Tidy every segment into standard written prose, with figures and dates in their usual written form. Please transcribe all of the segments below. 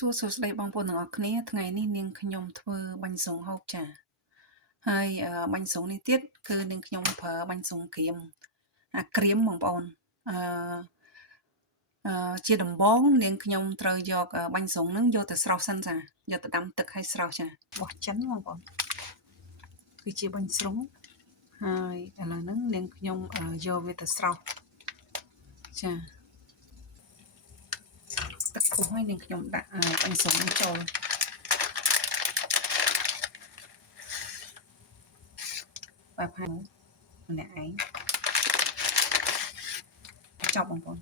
សួស្តីបងប្អូនទាំងអស់គ្នាថ្ងៃនេះនាងខ្ញុំធ្វើបាញ់ស៊ុងហូបចាហើយបាញ់ស៊ុងនេះទៀតគឺនាងខ្ញុំប្រើបាញ់ស៊ុងក្រៀមក្រៀមបងប្អូនជាដំបងនាងខ្ញុំត្រូវយកបាញ់ស៊ុងហ្នឹងយកទៅស្រោះសិនចាយកទៅដាំទឹកឲ្យស្រោះចាបោះចិនបងប្អូនគឺជាបាញ់ស៊ុងហើយឥឡូវហ្នឹងនាងខ្ញុំយកវាទៅស្រោះចាទឹកពុះហើយនាងខ្ញុំដាក់បាញ់ស៊ុងចូលបែបហ្នឹងម្នាក់ឯងចប់បងប្អូន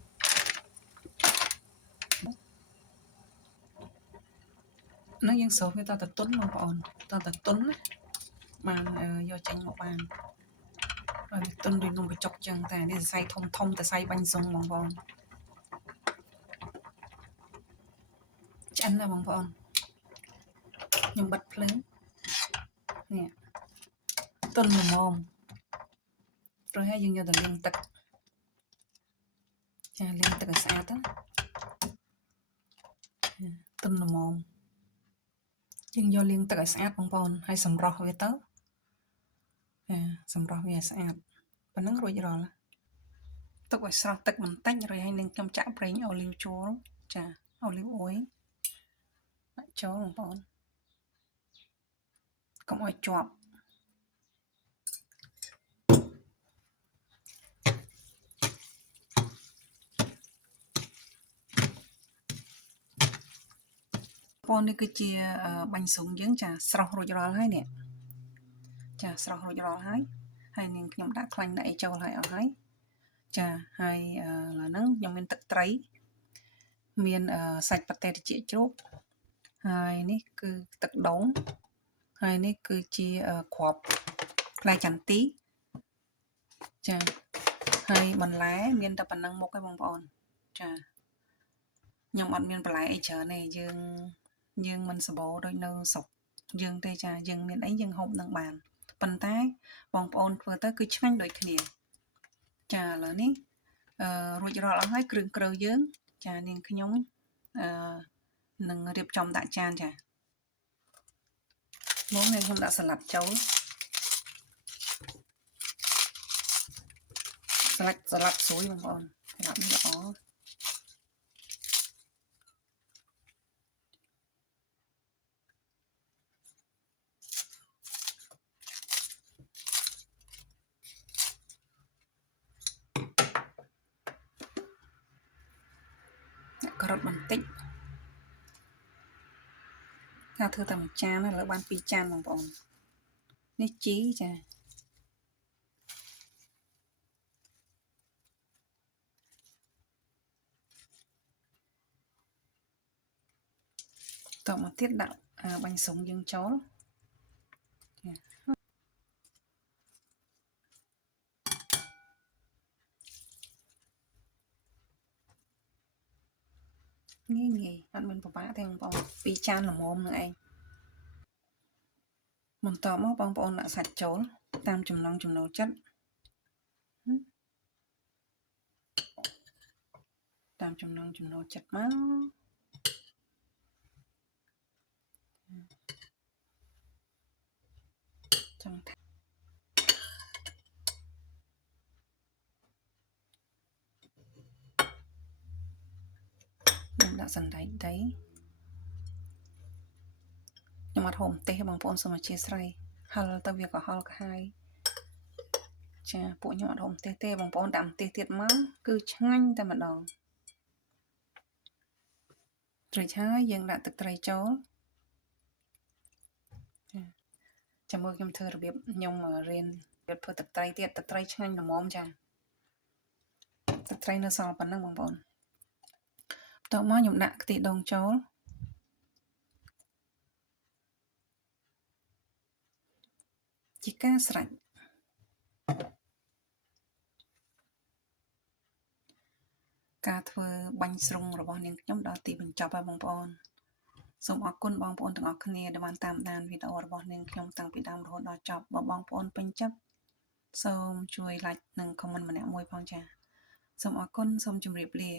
នឹងយើងស្រោះវាតទៅទុនបងប្អូនតទៅទុនណាបានយកចេញមកបានហើយវាទុនដូចនំកញ្ចុកចឹងតែនេះសរសៃធំធំសរសៃបាញ់ស៊ុងបងប្អូនឆ្អិនណាបងប្អូនខ្ញុំបិទភ្លើងនេះទុនល្មមrồiហើយយើងយកទៅលាងទឹកចាលាងទឹកឲ្យស្អាតទៅទុនល្មមយើងយកលាងទឹកឲ្យស្អាតបងប្អូនហើយសម្រោះវាទៅសម្រោះវាឲ្យស្អាតប៉ុណ្ណឹងរួចរាល់ទុកឲ្យស្រស់ទឹកបន្តិចrồiហើយនឹងខ្ញុំចាក់ប្រេងអូលីវចូលចាអូលីវអុយដាក់ចូលបងប្អូនកុំឲ្យជាប់បងនេះគឺជាបាញ់ស៊ុងយើងចាស្រោះរួចរាល់ហើយនេះចាស្រោះរួចរាល់ហើយនាងខ្ញុំដាក់ខ្លាញ់ដាក់អីចូលហើយអស់ហើយចាហើយឥឡូវហ្នឹងខ្ញុំមានទឹកត្រីមានសាច់ប៉ាតេត្រជាជ្រូកហើយនេះគឺទឹកដូងហើយនេះគឺជាគ្រាប់ផ្លែចន្ទីចាហើយបន្លែមានតែប៉ុណ្ណឹងមុខឯងបងប្អូនចាខ្ញុំអត់មានបន្លែអីច្រើនទេយើងមិនសបោដូចនៅស្រុកយើងទេចាយើងមានអីយើងហូបនឹងបានប៉ុន្តែបងប្អូនធ្វើទៅគឺឆ្ងាញ់ដូចគ្នាចាឥឡូវនេះរួចរាល់អស់ហើយគ្រឿងក្រូវយើងចានាងខ្ញុំនឹងរៀបចំដាក់ចានចាមកនាងខ្ញុំដាក់សាឡាត់ចូលសាឡាត់ស្រួយបងប្អូនសាឡាត់នេះល្អការ៉ុតបន្តិចថាធ្វើតែមួយចានឥឡូវបាន2ចានបងប្អូននេះជីចាតមកទៀតដាក់បាញ់ស៊ុងយើងចូលងាយអត់មានពិបាកទេបងប្អូន2ចានល្មមនឹងឯងបន្តមកបងប្អូនដាក់សាច់ចូលតាមចំណង់ចំណូលចិត្តតាមចំណង់ចំណូលចិត្តមកចង់ខ្ញុំដាក់សណ្តែកដីខ្ញុំអត់ហូបទេបងប្អូនសូមអធិស្ឋានហិលទៅវាក៏ហល់កាហាយចាពួកខ្ញុំអត់ហូបទេបងប្អូនដាក់ម្ទេសទៀតមកគឺឆ្ងាញ់តែម្ដងរួចហើយយើងដាក់ទឹកត្រីចូលចាំមើលខ្ញុំធ្វើរបៀបខ្ញុំរៀនធ្វើទឹកត្រីទៀតទឹកត្រីឆ្ងាញ់ល្មមចាទឹកត្រីនៅសល់ប៉ុណ្ណឹងបងប្អូនបន្ទាប់មកខ្ញុំដាក់ខ្ទិះដូងចូលជាការស្រេចការធ្វើបាញ់ស្រុងរបស់នាងខ្ញុំដល់ទីបញ្ចប់ហើយបងប្អូនសូមអរគុណបងប្អូនទាំងអស់គ្នាដែលបានតាមដានវីដេអូរបស់នាងខ្ញុំតាំងពីដើមរហូតដល់ចប់បើបងប្អូនពេញចិត្តសូមជួយ like និង comment ម្នាក់មួយផងចាសូមអរគុណសូមជម្រាបលា